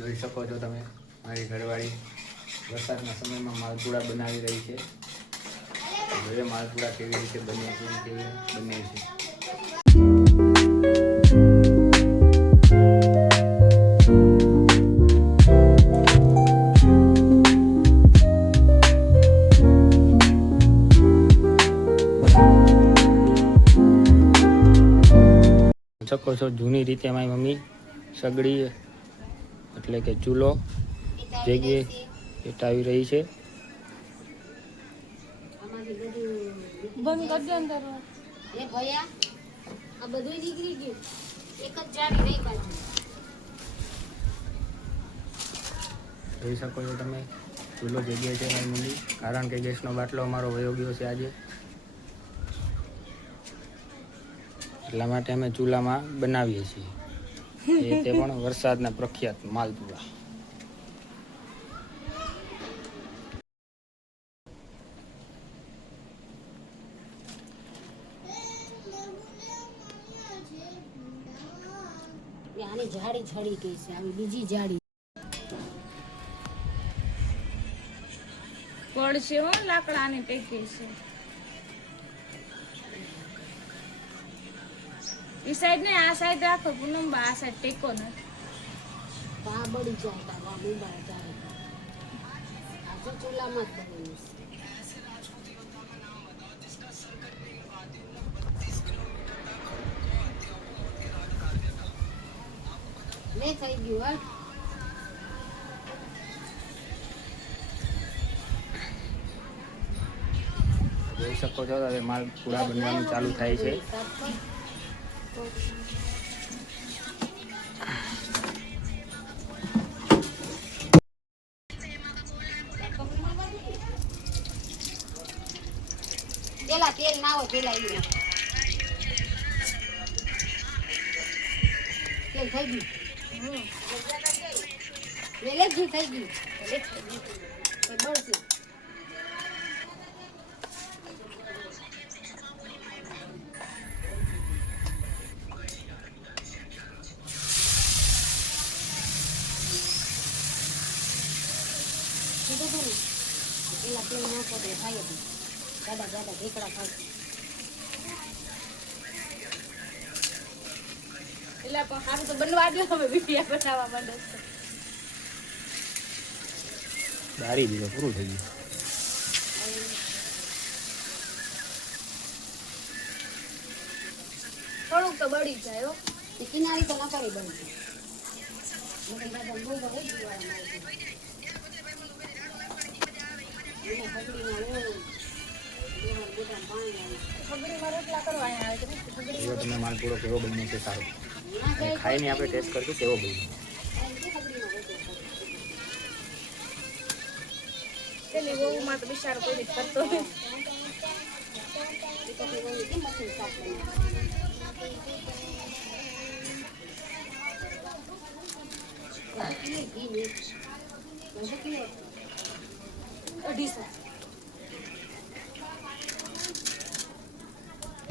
જોઈ શકો છો તમે મારી ઘરવાળી વરસાદના સમયમાં માલપુડા બનાવી રહી છે. હવે માલપુડા કેવી રીતે બને છે કેવી બને છે. શકો છો જૂની રીતે મારી મમ્મી સગડી એટલે કે ચૂલો જગ્યાએ પેટાવી રહી છે. બંધ કરી દે અંદર એ ભયા આ બધું નીકળી ગયું એક જ જાડી રહી બાજુ. જોઈ શકો છો તમે ચૂલો જગ્યાએ છે મારી મમ્મી, કારણ કે ગેસનો બાટલો અમારો વયો ગયો છે આજે, એટલા માટે અમે ચૂલામાં બનાવીએ છીએ. તે પણ વરસાદના પ્રખ્યાત માલપુરા. આની જાડી છડી ગઈ છે, આવી બીજી જાડી પડશે હો લાકડાની ટેકી છે. ઈ સાઈડ ને આ સાઈડ રાખો પૂનમબા, આ સાઈડ ટેકો નથી. આ બળી જાય તા વા મુંબા જાય આ તો ચૂલામાં જ બની છે. નહીં થઈ ગયું હા. જોઈ શકો છો હવે માલપુરા બનવાનું ચાલુ થાય છે. પેલા તેલ ના હોય પેલા એ તેલ થઈ ગયું વેલે જ થઈ ગયું બળશે. પેલા તેલ ના પડે થાય જ જાડા જાડા ઢેકડા થાય. એટલે પણ સારું તો બનવા દો, હવે વિડિયા બનાવવા માંડે છે. બારી દીધો પૂરું થઈ ગયું. થોડુંક તો બળી જાય હો. એ કિનારી તો ના કરી બની જો તમે માલપુરો કેવો બન્યો છે સારો, અને ખાઈને આપણે ટેસ્ટ કરશું કેવો બન્યો. પેલી વહુમાં તો બિચારો કોઈ રીત કરતો નથી.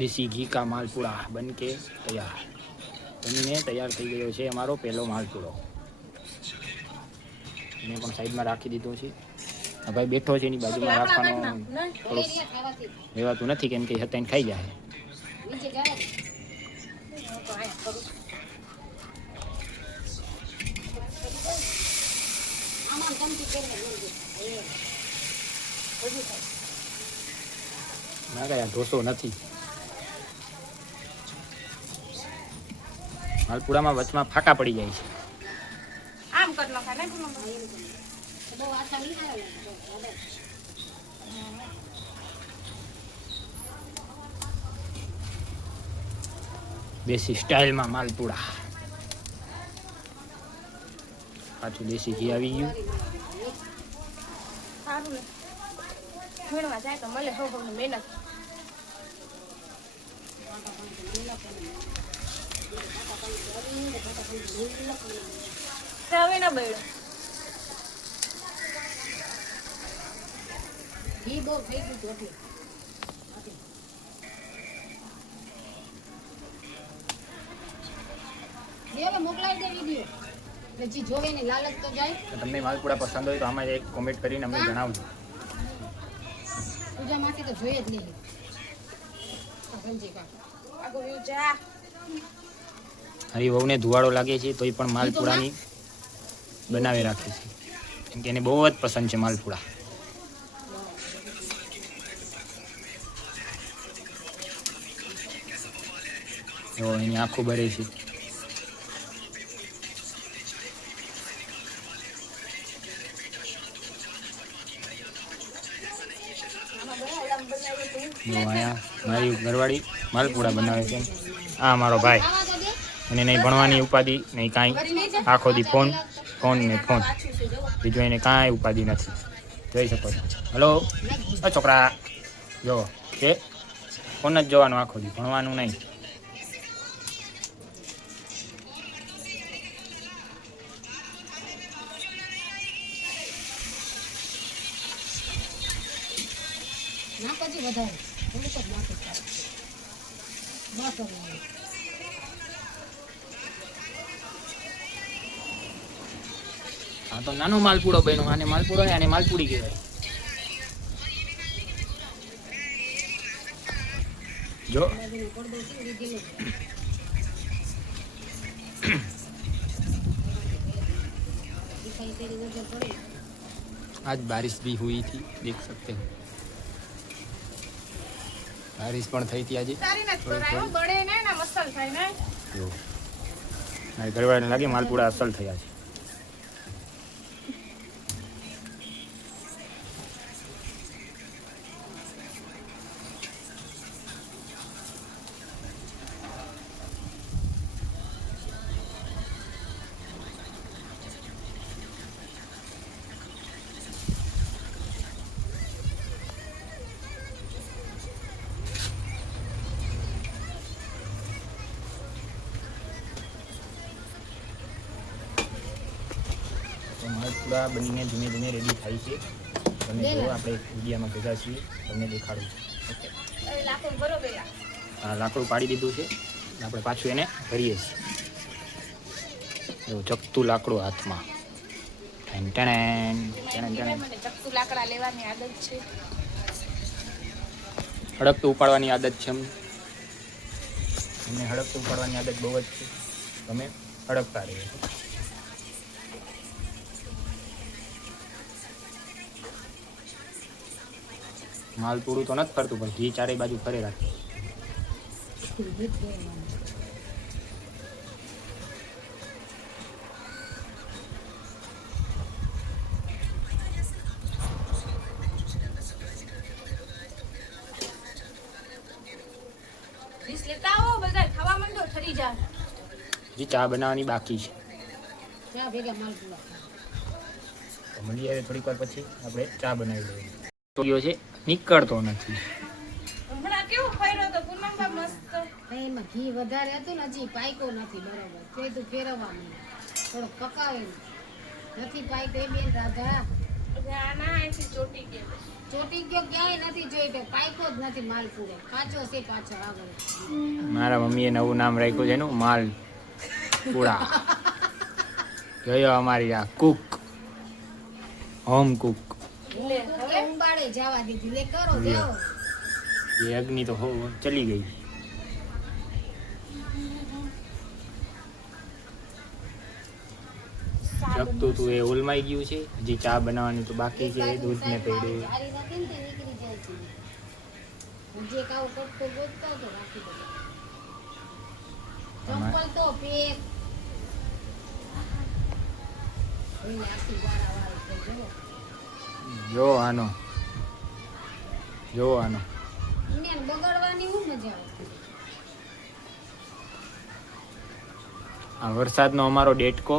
દેશી ઘી કા માલપુરા બન કે તૈયાર, બનીને તૈયાર થઈ ગયો છે અમારો પહેલો માલપુરો. એને પણ સાઈડમાં રાખી દીધો છે. આ ભાઈ બેઠો છે એની બાજુમાં રાખવાનો થોડુંક રહેવાતું નથી, કેમ કે હતાઈને ખાઈ જાય. ના કઈ ઢોસો નથી. માલપુરામાં વચમાં ફાકા પડી જાય છે. આમ કર નાખા ને પૂનમબા. દેશી સ્ટાઇલમાં માલપુરા. પાછું દેશી ઘી આવી ગયું. સારું ને ભણવા જાય તો મળે હો મહેનત. હવે ના બળ્યો ઘી બહુ થઈ ગયું ચોટી. હવે મોકલાવી દે વિડીયો. જી જોવે ને લાલચ તો જાય. તમને માલપુડા પસંદ હોય તો આમાં એક કોમેન્ટ કરીને અમને જણાવજો. પૂજામાંથી તો જોઈએ જ નહીં. મારી વહુને ધુવાડો લાગે છે તોય પણ માલપુડાની બનાવી રાખે છે કેમ કે એને બહુ જ પસંદ છે માલપુડા. એવો એની આંખો ભરે છે. અહીંયા મારી ઘરવાળી માલપુડા બનાવે છે. આ મારો ભાઈ, એને નહીં ભણવાની ઉપાધિ નહીં કાંઈ, આખો દી ફોન ને ફોન, બીજું એને કાંઈ ઉપાધિ નથી. જોઈ શકો છો. હલો છોકરા, જો કે ફોન જ જોવાનું આખો દી, ભણવાનું નહીં. નાખો જી વધારે થોડુંક જ નાખો. નાખો હા તો નાનો માલપુડો બન્યો. આને માલપુડો ને આને માલપુડી કહેવાય. જો आज बारिश भी हुई थी, देख सकते हो. बारिश પણ થઈ હતી આજે. મારી ઘરવાળાને લાગે માલપુડા અસલ થયા છે. માલપુડા બનીને ધીમે ધીમે રેડી થાય છે. તમને જો આપણે વિડીયામાં ભેગા છીએ, તમને દેખાડું. ઓકે, હા લાકડું પાડી દીધું છે. આપણે પાછું એને ભરીએ છીએ. એવું ચકતું લાકડું હાથમાં. ચકતું લાકડા લેવાની આદત છે. હડકતું ઉપાડવાની આદત છે અમને હડકતું ઉપાડવાની આદત બહુ જ છે. તમે હડકતા રહીએ. માલપુડું તો નથી ફરતું પણ ઘી ચારે બાજુ ફરે રાખે. લેતા આવો બધા ખાવા માંડો ઠરી જા. હજી ચા બનાવવાની બાકી છે. ચા ભેગા માલપુડા તો મળીએ હવે થોડીક વાર પછી આપણે ચા બનાવી લઈએ. ગયો છે નીકળતો નથી. હમણાં કેવું ફર્યો તો પૂનમબા મસ્ત. એમાં ઘી વધારે હતું ને હજી પાયકો નથી બરોબર. તે તું ફેરવવા માંડ થોડોક પકાવે નથી પાયકો. એ બેન રાધા આના અહીંથી ચોટી ગયો. ચોટી ગયો ક્યાંય નથી જોઈ તો પાયકો જ નથી માલપુડો. કાચો છે પાછો આગળ. મારા મમ્મીએ નવું નામ રાખ્યું છે એનું માલપુડા. જોયો અમારી આ કુક, હોમ કુક. હવે ઉંબાડે જવા દીધી. લે કરો જાઓ. એ અગ્નિ તો ચલી ગઈ. ચકતું તું એ ઉલમાઈ ગયું છે. હજી ચા બનાવવાની તો બાકી છે. દૂધ ને પેડું સારી નથી ને તે નીકળી જાય છે. જે કાવ કટકો ગોતતો તો રાખી દો. ચંપલ તો પેક. ઓય આખી વાળા વાળા છે જો. જો આનો એને બગાડવાની હું મજા આવે. આ વરસાદનો અમારો ડેટકો.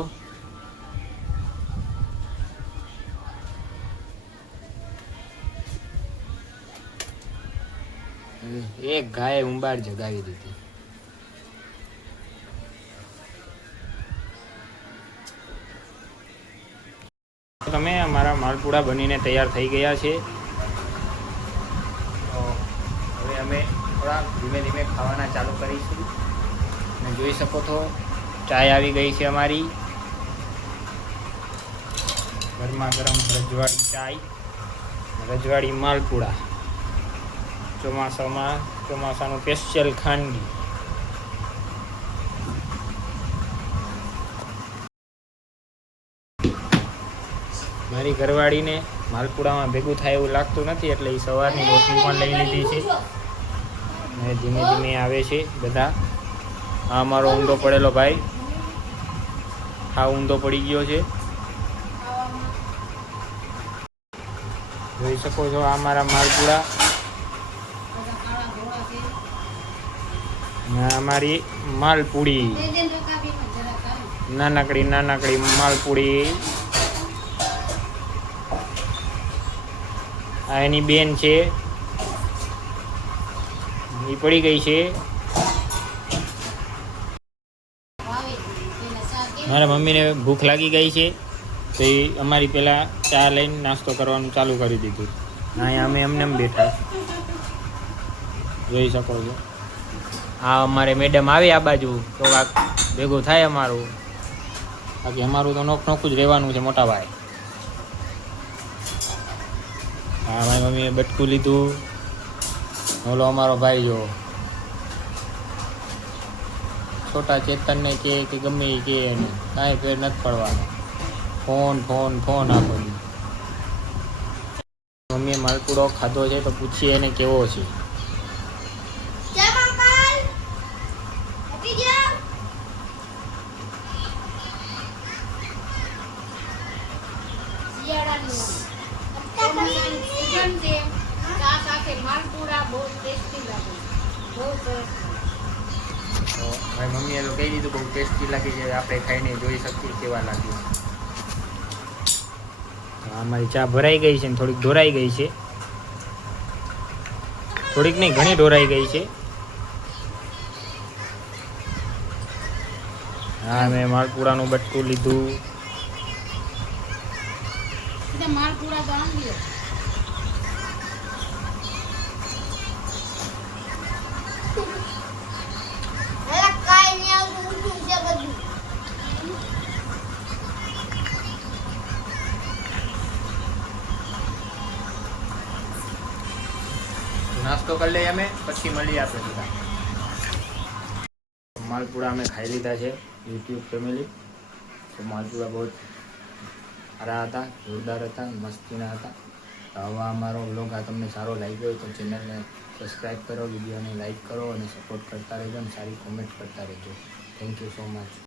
એક ગાયે ઉંબાડ જગાવી દીધી. તમે અમારા માલપુડા બનીને તૈયાર થઈ ગયા છે. તો હવે અમે થોડા ધીમે ધીમે ખાવાના ચાલુ કરીશું. અને જોઈ શકો છો ચાય આવી ગઈ છે અમારી. ગરમા ગરમ રજવાડી ચાય, રજવાડી માલપુડા, ચોમાસાનું સ્પેશિયલ ખાંડવી. મારી ઘરવાળીને માલપુડામાં ભેગું થાય એવું લાગતું નથી, એટલે એ સવારની રોટલી પણ લઈ લીધી છે અને ધીમે ધીમે આવે છે બધા. આ અમારો ઊંધો પડેલો ભાઈ આ ઊંધો પડી ગયો છે, જોઈ શકો છો. આ મારા માલપુડા અને અમારી માલપુડી, નાનકડી માલપુડી. આ એની બેન છે, એ પડી ગઈ છે. મારા મમ્મીને ભૂખ લાગી ગઈ છે, તો એ અમારી પહેલાં ચા લઈને નાસ્તો કરવાનું ચાલુ કરી દીધું. અહીંયા અમે એમને બેઠા જોઈ શકો છો. આ અમારે મેડમ આવે આ બાજુ તો કાંક ભેગું થાય અમારું, બાકી અમારું તો નોખું જ રહેવાનું છે મોટા ભાઈ. હા, મારી મમ્મીએ બટકું લીધું. ઓલો અમારો ભાઈ જો છોટા ચેતનને કે ગમે એ કે એને કાંઈ ફેર નથી પડવાનો. ફોન આપો. મમ્મીએ માલપુડો ખાધો છે તો પૂછીએ એને કેવો છે. ભાઈ મમ્મીએ તો કહી દીધું બહુ ટેસ્ટી લાગી છે, આપણે ખાઈને જોઈ શકીએ કેવા લાગ્યું. અમારી ચા ભરાઈ ગઈ છે ને થોડીક ઢોરાઈ ગઈ છે, થોડીક નહીં ઘણી ઢોરાઈ ગઈ છે. હા, મેં માલપુડાનું બટકું લીધું. માલપુડા તો આમ લ્યો. નાસ્તો કરી લઈએ અમે, પછી મળીએ આપણે બધા. માલપુડા અમે ખાઈ લીધા છે યુટ્યુબ ફેમિલી. તો માલપુડા બહુ સારા હતા, જોરદાર હતા, મસ્તીના હતા. તો આવા અમારો વ્લોગ આ તમને સારો લાગ્યો હોય તો ચેનલને સબસ્ક્રાઈબ કરો, વિડીયોને લાઈક કરો અને સપોર્ટ કરતા રહેજો અને સારી કોમેન્ટ કરતા રહેજો. Thank you so much.